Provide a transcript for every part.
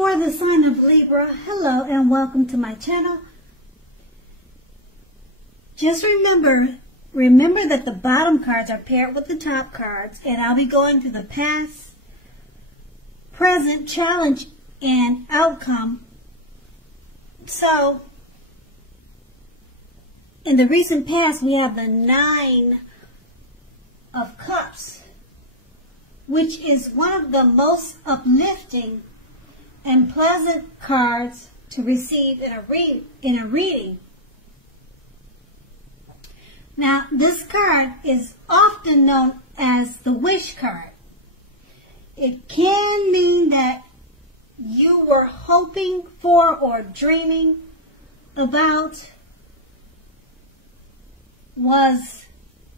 For the sign of Libra, hello and welcome to my channel. Just remember that the bottom cards are paired with the top cards, and I'll be going through the past, present, challenge, and outcome. So, in the recent past, we have the Nine of Cups, which is one of the most uplifting and pleasant cards to receive in a reading. Now, this card is often known as the wish card. It can mean that you were hoping for or dreaming about was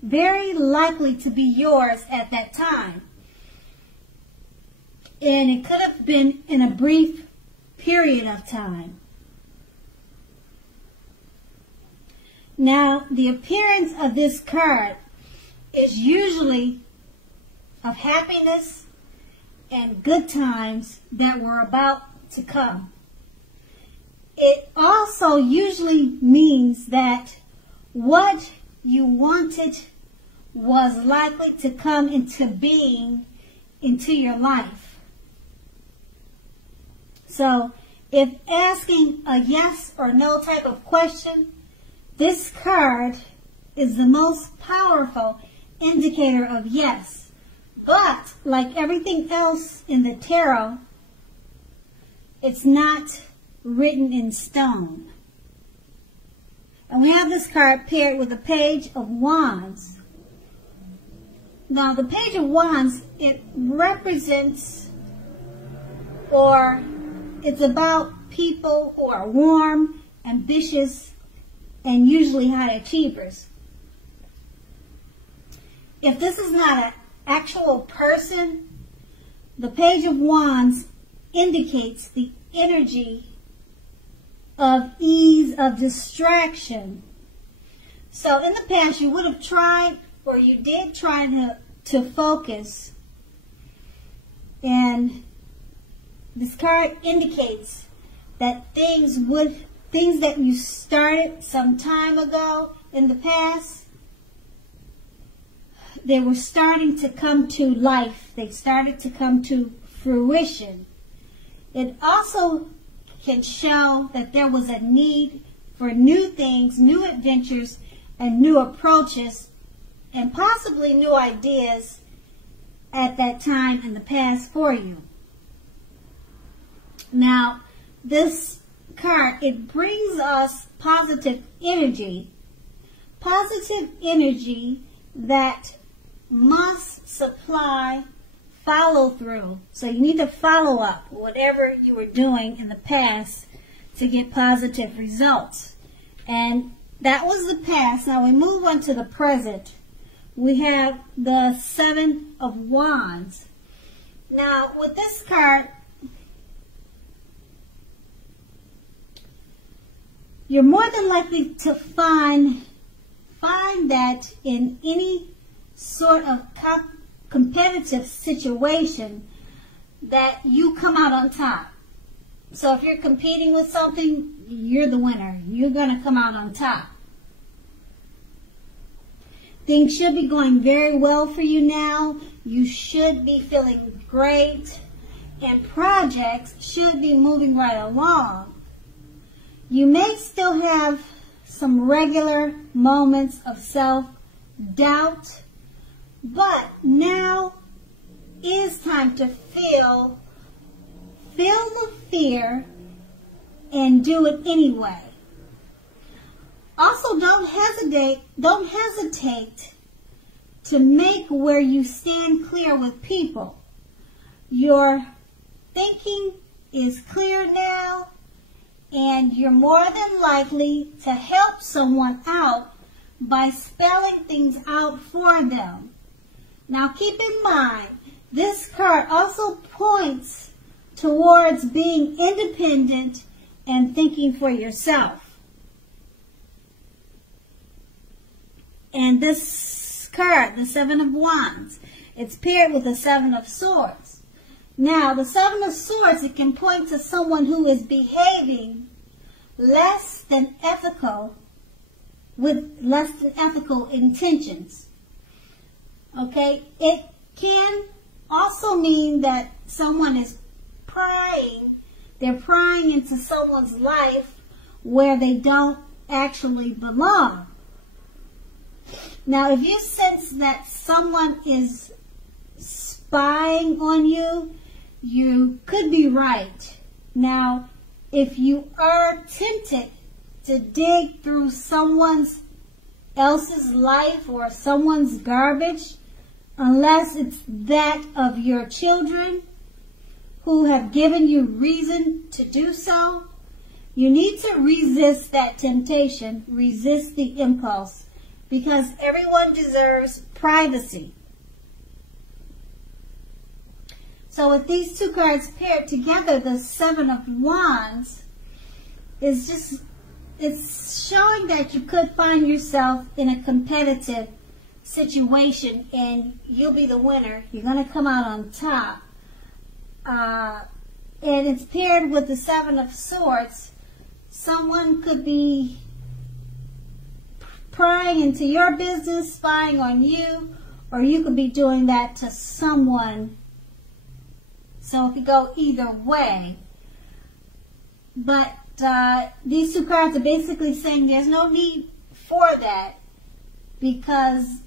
very likely to be yours at that time. And it could have been in a brief period of time. Now, the appearance of this card is usually of happiness and good times that were about to come. It also usually means that what you wanted was likely to come into being into your life. So, if asking a yes or no type of question, this card is the most powerful indicator of yes. But, like everything else in the tarot, it's not written in stone. And we have this card paired with a Page of Wands. Now, the Page of Wands, it represents, or it's about people who are warm, ambitious, and usually high achievers. If this is not an actual person, the Page of Wands indicates the energy of ease, of distraction. So in the past, you would have tried, or you did try to focus, and this card indicates that things that you started some time ago in the past, they were starting to come to life. They started to come to fruition. It also can show that there was a need for new things, new adventures, and new approaches, and possibly new ideas at that time in the past for you. Now, this card, it brings us positive energy that must supply follow through. So you need to follow up whatever you were doing in the past to get positive results. And that was the past. Now we move on to the present. We have the Seven of Wands. Now with this card, you're more than likely to find that in any sort of competitive situation that you come out on top. So if you're competing with something, you're the winner. You're going to come out on top. Things should be going very well for you now. You should be feeling great. And projects should be moving right along. You may still have some regular moments of self-doubt, but now is time to feel the fear and do it anyway. Also, don't hesitate to make where you stand clear with people. Your thinking is clear now, and you're more than likely to help someone out by spelling things out for them. Now keep in mind, this card also points towards being independent and thinking for yourself. And this card, the Seven of Wands, it's paired with the Seven of Swords. Now, the Seven of Swords, it can point to someone who is behaving less than ethical, with less than ethical intentions. Okay? It can also mean that someone is prying. They're prying into someone's life where they don't actually belong. Now, if you sense that someone is spying on you, you could be right. Now, if you are tempted to dig through someone else's life or someone's garbage, unless it's that of your children who have given you reason to do so, you need to resist that temptation, resist the impulse, because everyone deserves privacy. So with these two cards paired together, the Seven of Wands is just, it's showing that you could find yourself in a competitive situation and you'll be the winner. You're going to come out on top. And it's paired with the Seven of Swords. Someone could be prying into your business, spying on you, or you could be doing that to someone. So it could go either way. But these two cards are basically saying there's no need for that, because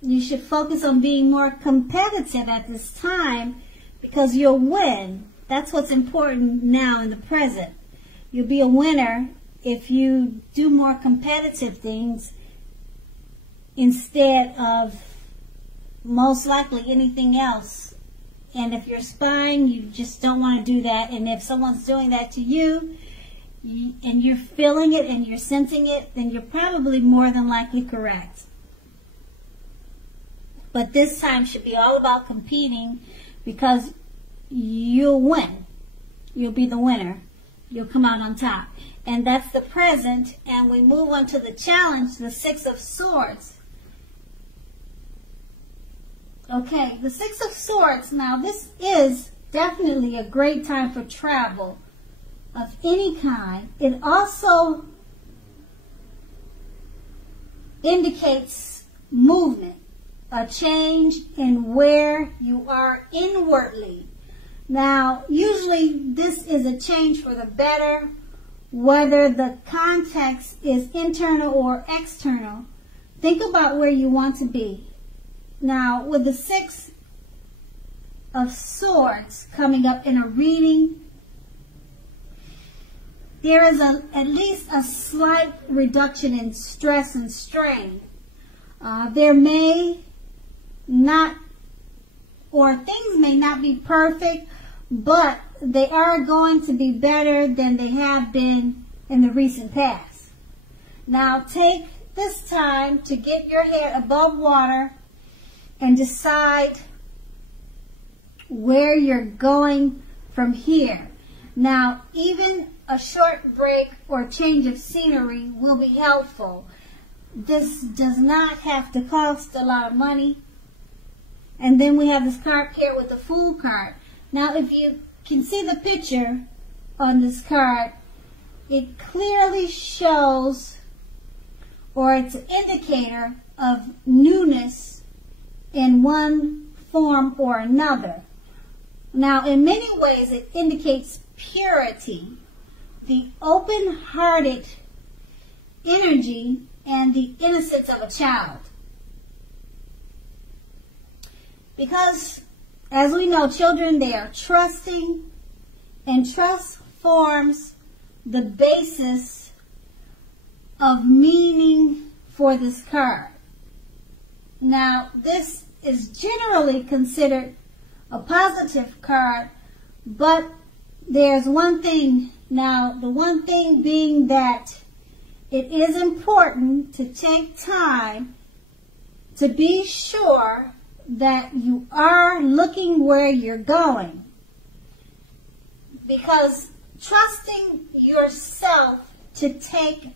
you should focus on being more competitive at this time, because you'll win. That's what's important now in the present. You'll be a winner if you do more competitive things instead of most likely anything else. And if you're spying, you just don't want to do that. And if someone's doing that to you, and you're feeling it and you're sensing it, then you're probably more than likely correct. But this time should be all about competing, because you'll win. You'll be the winner. You'll come out on top. And that's the present. And we move on to the challenge, the Six of Swords. Okay, the Six of Swords. Now, this is definitely a great time for travel of any kind. It also indicates movement, a change in where you are inwardly. Now, usually this is a change for the better, whether the context is internal or external. Think about where you want to be. Now, with the Six of Swords coming up in a reading, there is at least a slight reduction in stress and strain. There may not, or things may not be perfect, but they are going to be better than they have been in the recent past. Now, take this time to get your head above water and decide where you're going from here. Now, even a short break or change of scenery will be helpful. This does not have to cost a lot of money. And then we have this card paired with the Fool card. Now, if you can see the picture on this card, it clearly shows, or it's an indicator of newness in one form or another. Now, in many ways, it indicates purity, the open-hearted energy, and the innocence of a child. Because, as we know, children, they are trusting, and trust forms the basis of meaning for this card. Now, this is generally considered a positive card, but there's one thing. Now, the one thing being that it is important to take time to be sure that you are looking where you're going. Because trusting yourself to take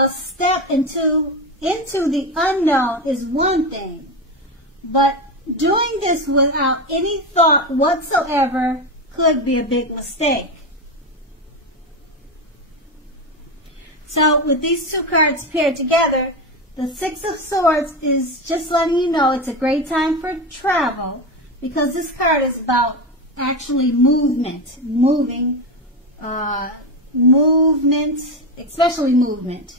a step into the unknown is one thing, but doing this without any thought whatsoever could be a big mistake. So with these two cards paired together, the Six of Swords is just letting you know it's a great time for travel, because this card is about actually movement, especially movement.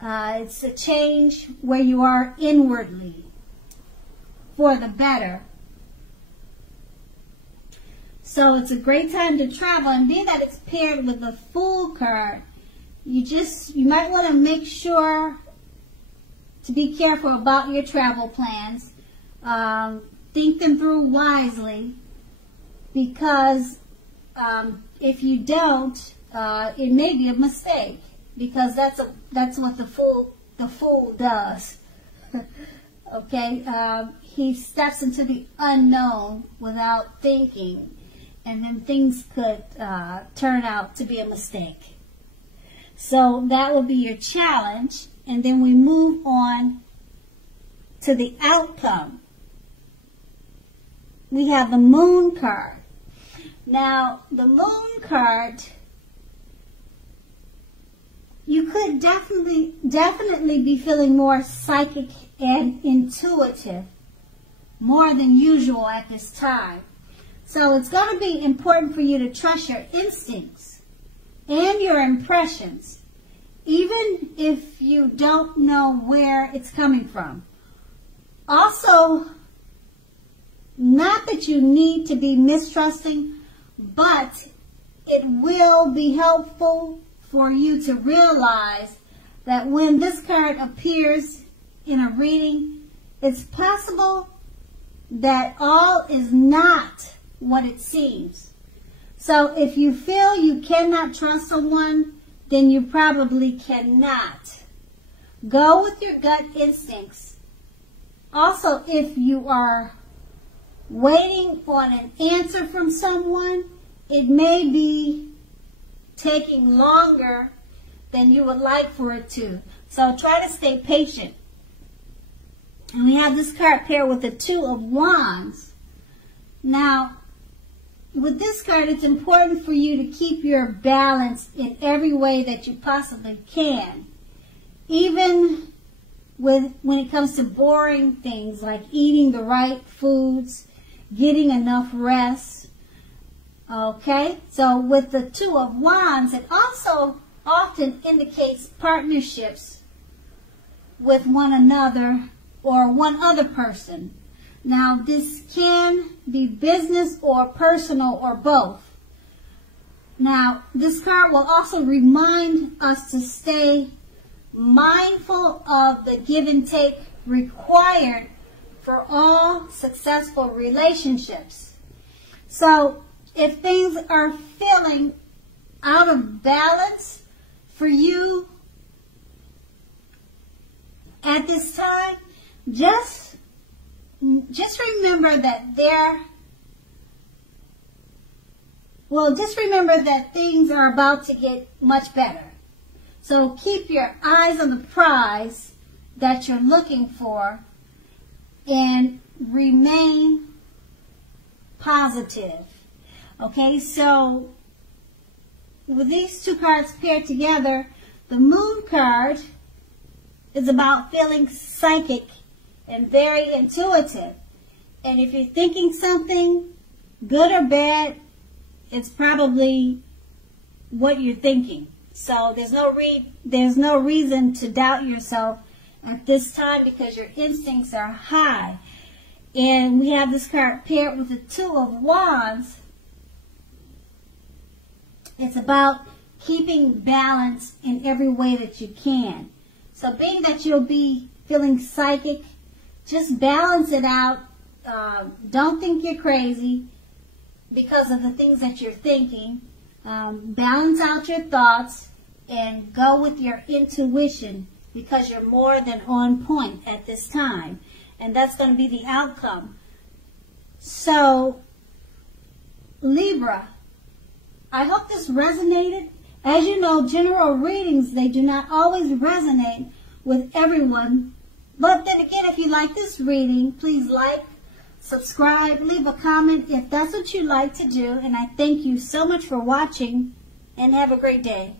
It's a change where you are inwardly for the better. So it's a great time to travel, and being that it's paired with the Fool card, you might want to make sure to be careful about your travel plans. Think them through wisely, because if you don't, it may be a mistake, because that's what the fool does. Okay, he steps into the unknown without thinking, and then things could turn out to be a mistake. So that will be your challenge, and then we move on to the outcome. We have the Moon card. Now, the Moon card, you could definitely be feeling more psychic and intuitive, more than usual at this time. So it's going to be important for you to trust your instincts and your impressions, even if you don't know where it's coming from. Also, not that you need to be mistrusting, but it will be helpful for you to realize that when this card appears in a reading, it's possible that all is not what it seems. So if you feel you cannot trust someone, then you probably cannot. Go with your gut instincts. Also, if you are waiting on an answer from someone, it may be taking longer than you would like for it to. So try to stay patient. And we have this card paired with the Two of Wands. Now, with this card, it's important for you to keep your balance in every way that you possibly can. Even when it comes to boring things like eating the right foods, getting enough rest. Okay, so with the Two of Wands, it also often indicates partnerships with one another or one other person. Now, this can be business or personal or both. Now, this card will also remind us to stay mindful of the give and take required for all successful relationships. So, if things are feeling out of balance for you at this time, just remember that things are about to get much better. So keep your eyes on the prize that you're looking for and remain positive. Okay, so with these two cards paired together, the Moon card is about feeling psychic and very intuitive. And if you're thinking something, good or bad, it's probably what you're thinking. So there's no reason to doubt yourself at this time, because your instincts are high. And we have this card paired with the Two of Wands. It's about keeping balance in every way that you can. So being that you'll be feeling psychic, just balance it out. Don't think you're crazy because of the things that you're thinking. Balance out your thoughts and go with your intuition, because you're more than on point at this time. And that's going to be the outcome. So, Libra, I hope this resonated. As you know, general readings, they do not always resonate with everyone. But then again, if you like this reading, please like, subscribe, leave a comment if that's what you like to do. And I thank you so much for watching, and have a great day.